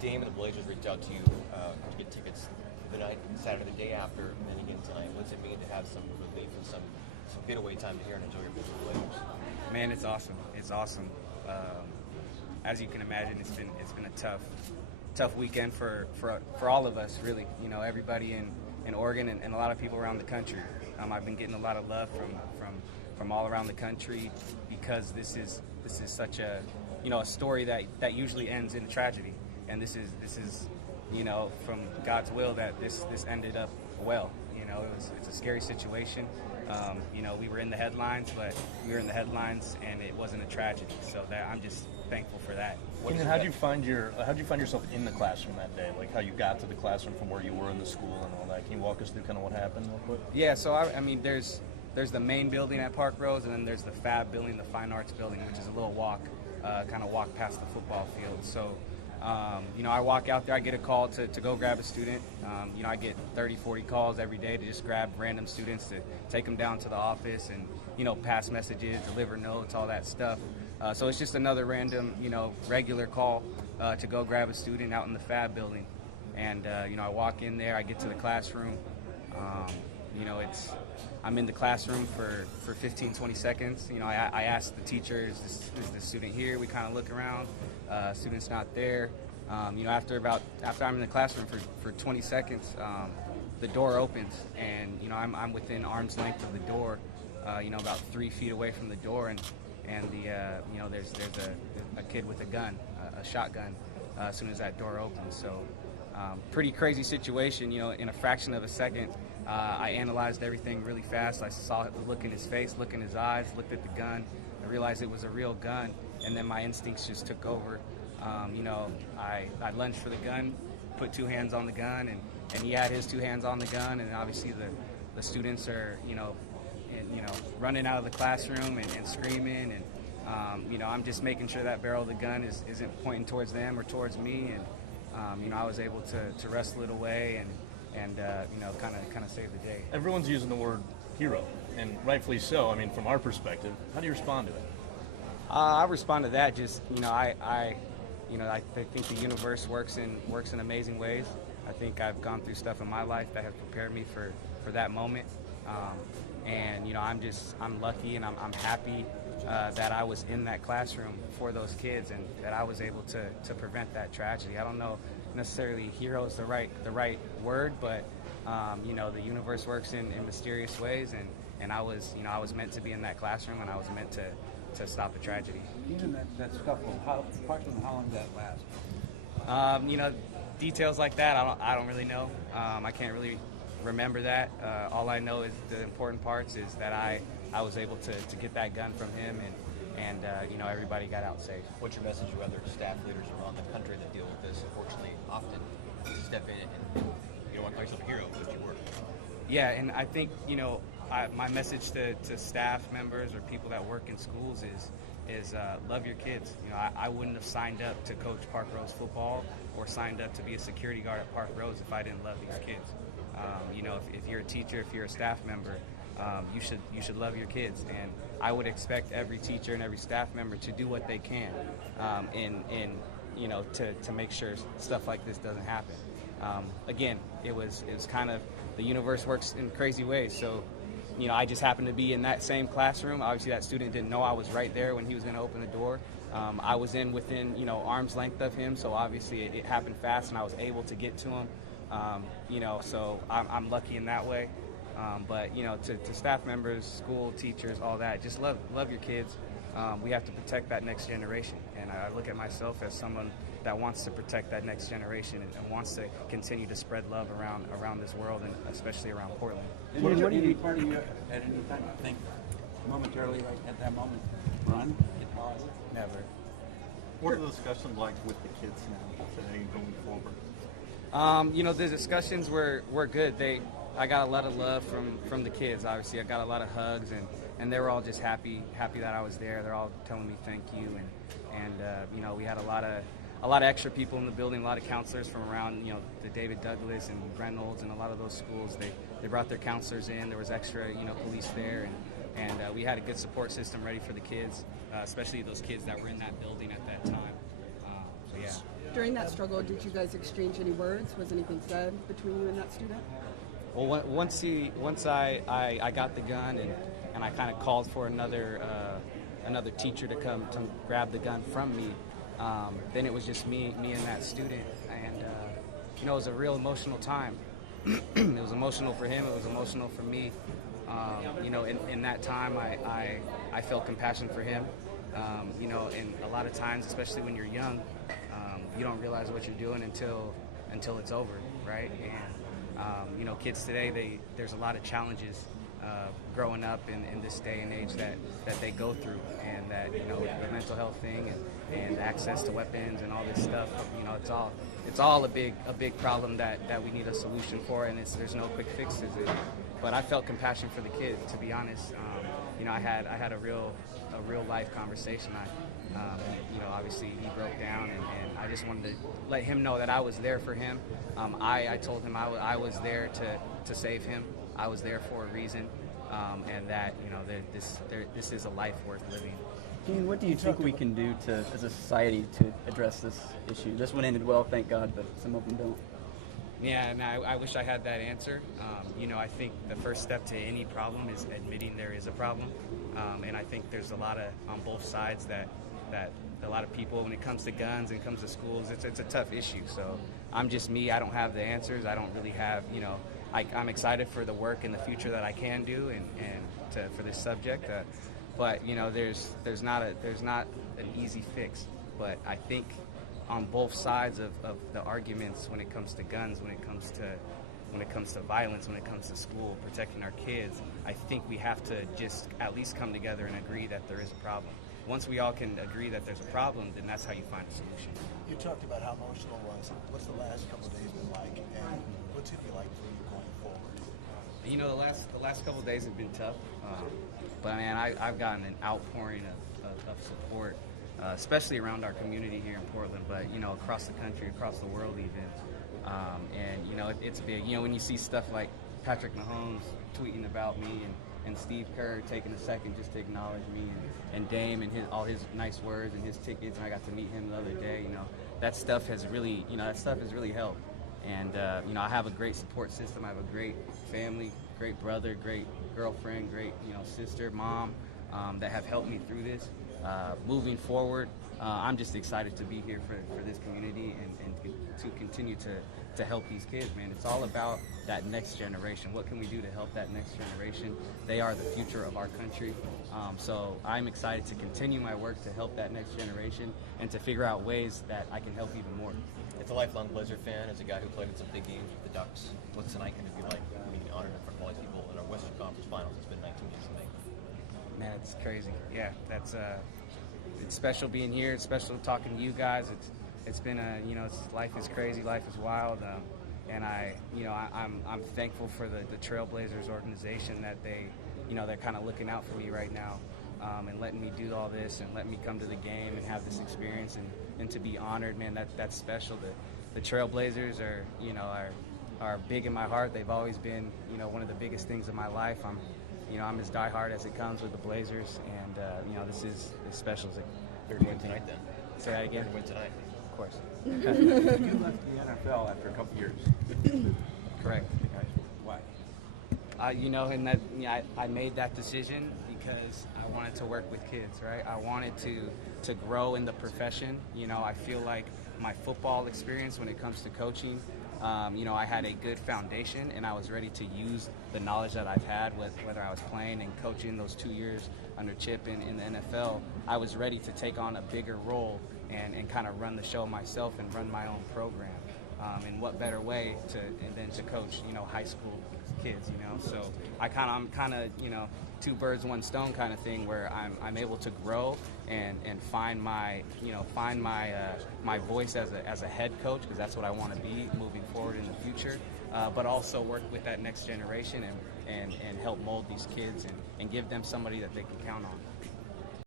Dame and the Blazers reached out to you to get tickets the night, Saturday, the day after, and then again tonight. What's it mean to have some relief and some getaway time to hear and enjoy your visit with the Blazers? Man, it's awesome. It's awesome. As you can imagine, it's been a tough weekend for all of us, really. You know, everybody in Oregon and a lot of people around the country. I've been getting a lot of love from all around the country because this is such a story that usually ends in a tragedy, and this is from God's will that this ended up well. You know, it's a scary situation. We were in the headlines, but we were in the headlines, and it wasn't a tragedy. So that I'm just thankful for that. Keanon, how'd you find yourself in the classroom that day? Like how you got to the classroom from where you were in the school and all that. Can you walk us through kind of what happened real quick? Yeah. So I mean, there's the main building at Parkrose, and then there's the Fab building, the Fine Arts building, which is a little walk, kind of walk past the football field. So. I walk out there, I get a call to go grab a student. I get 30, 40 calls every day to just grab random students to take them down to the office and, pass messages, deliver notes, all that stuff. So it's just another random, regular call to go grab a student out in the Fab building. And, I walk in there, I get to the classroom. I'm in the classroom for 15, 20 seconds. I ask the teacher, is the student here? We kind of look around. Student's not there. After I'm in the classroom for 20 seconds, the door opens, and I'm within arm's length of the door, about 3 feet away from the door, and there's a kid with a gun, a shotgun, as soon as that door opens. So pretty crazy situation. In a fraction of a second, I analyzed everything really fast. I saw the look in his face, look in his eyes, looked at the gun. I realized it was a real gun, and then my instincts just took over. I lunged for the gun, put 2 hands on the gun, and he had his 2 hands on the gun, and obviously the students are, running out of the classroom and screaming, and I'm just making sure that barrel of the gun isn't pointing towards them or towards me, and I was able to wrestle it away and kind of save the day. Everyone's using the word hero, and rightfully so. I mean, from our perspective, how do you respond to it? I respond to that just, I think the universe works in amazing ways. I think I've gone through stuff in my life that have prepared me for that moment. I'm lucky and I'm happy that I was in that classroom for those kids and that I was able to prevent that tragedy. I don't know necessarily hero is the right word, but the universe works in mysterious ways, and I was meant to be in that classroom, and I was meant to stop a tragedy. Even that scuffle, how long did that last? Details like that, I don't really know. I can't really remember that. All I know is the important parts is that I was able to get that gun from him, and everybody got out safe. What's your message to other staff leaders around the country that deal with this, unfortunately, often to step in and you don't want to call yourself a hero, but you work? Yeah, and I think, my message to staff members or people that work in schools is love your kids. I wouldn't have signed up to coach Parkrose football or signed up to be a security guard at Parkrose if I didn't love these kids. If you're a teacher, if you're a staff member, you should love your kids, and I would expect every teacher and every staff member to do what they can to make sure stuff like this doesn't happen. Again, it was kind of, the universe works in crazy ways. So, I just happened to be in that same classroom. Obviously, that student didn't know I was right there when he was going to open the door. I was within arm's length of him, so obviously it happened fast, and I was able to get to him. So I'm lucky in that way. But to staff members, school teachers, all that, just love your kids. We have to protect that next generation, and I look at myself as someone that wants to protect that next generation and wants to continue to spread love around this world, and especially around Portland. What do you part of you at any time think momentarily, right at that moment, run, get paused? Never. What are the discussions like with the kids now today going forward? The discussions were good. I got a lot of love from the kids. Obviously, I got a lot of hugs, and they were all just happy that I was there. They're all telling me thank you, and we had a lot of extra people in the building, a lot of counselors from around, the David Douglas and Reynolds and a lot of those schools. They brought their counselors in. There was extra, police there, and we had a good support system ready for the kids, especially those kids that were in that building at that time. So yeah. During that struggle, did you guys exchange any words? Was anything said between you and that student? Well, once I got the gun and I kind of called for another teacher to come to grab the gun from me, then it was just me and that student, and it was a real emotional time. It was emotional for him. It was emotional for me. In that time, I felt compassion for him. And a lot of times, especially when you're young, you don't realize what you're doing until it's over, right? And kids today, there's a lot of challenges growing up in this day and age that they go through, and that the mental health thing and access to weapons and all this stuff. It's all a big problem that we need a solution for, and there's no quick fixes. But I felt compassion for the kid, to be honest. I had a real life conversation. Obviously he broke down, and I just wanted to let him know that I was there for him. I told him I was there to save him. I was there for a reason, and that this is a life worth living. Keanon, what do you think we can do as a society to address this issue? This one ended well, thank God, but some of them don't. Yeah, and I wish I had that answer. I think the first step to any problem is admitting there is a problem, and I think there's a lot on both sides that a lot of people, when it comes to guns and it comes to schools, it's a tough issue. So I'm just me. I don't have the answers. I don't really have, I'm excited for the work in the future that I can do for this subject. But there's not an easy fix. But I think on both sides of the arguments, when it comes to guns, when it comes to violence, when it comes to school, protecting our kids, I think we have to just at least come together and agree that there is a problem. Once we all can agree that there's a problem, then that's how you find a solution. You talked about how emotional it was. What's the last couple of days been like, and what's it be like for you going forward? The last couple of days have been tough, but man, I've gotten an outpouring of support, especially around our community here in Portland, but across the country, across the world even, and it's big. When you see stuff like Patrick Mahomes tweeting about me, and Steve Kerr taking a second just to acknowledge me, and Dame and all his nice words and his tickets, and I got to meet him the other day. That stuff has really helped. And I have a great support system. I have a great family, great brother, great girlfriend, great sister, mom, that have helped me through this. Moving forward, I'm just excited to be here for this community and to continue to help these kids, man. It's all about that next generation. What can we do to help that next generation? They are the future of our country. So I'm excited to continue my work to help that next generation and to figure out ways that I can help even more. As a lifelong Blizzard fan, as a guy who played in some big games with the Ducks, what's tonight going to be like? Being honored in front of all these people in our Western Conference Finals. It's been 19 years in the making. Man, it's crazy. Yeah, it's special being here. It's special talking to you guys. It's been life is crazy, life is wild, and I'm thankful for the Trailblazers organization that they're kind of looking out for me right now, and letting me do all this and letting me come to the game and have this experience and to be honored, man. That's special. The Trailblazers are big in my heart. They've always been one of the biggest things in my life. I'm as diehard as it comes with the Blazers, and this is as special as it. You're going to win tonight, then. Say that again. You're going to win tonight. Of course. You left the NFL after a couple years. Correct. Why? I made that decision because I wanted to work with kids, right? I wanted to grow in the profession. I feel like my football experience when it comes to coaching, I had a good foundation, and I was ready to use the knowledge that I've had, whether I was playing and coaching those 2 years under Chip in the NFL. I was ready to take on a bigger role and kind of run the show myself and run my own program. And what better way than to coach, high school kids, So I'm kind of, two birds, one stone kind of thing, where I'm able to grow and find my voice as a head coach, because that's what I want to be moving forward in the future. But also work with that next generation and help mold these kids and give them somebody that they can count on.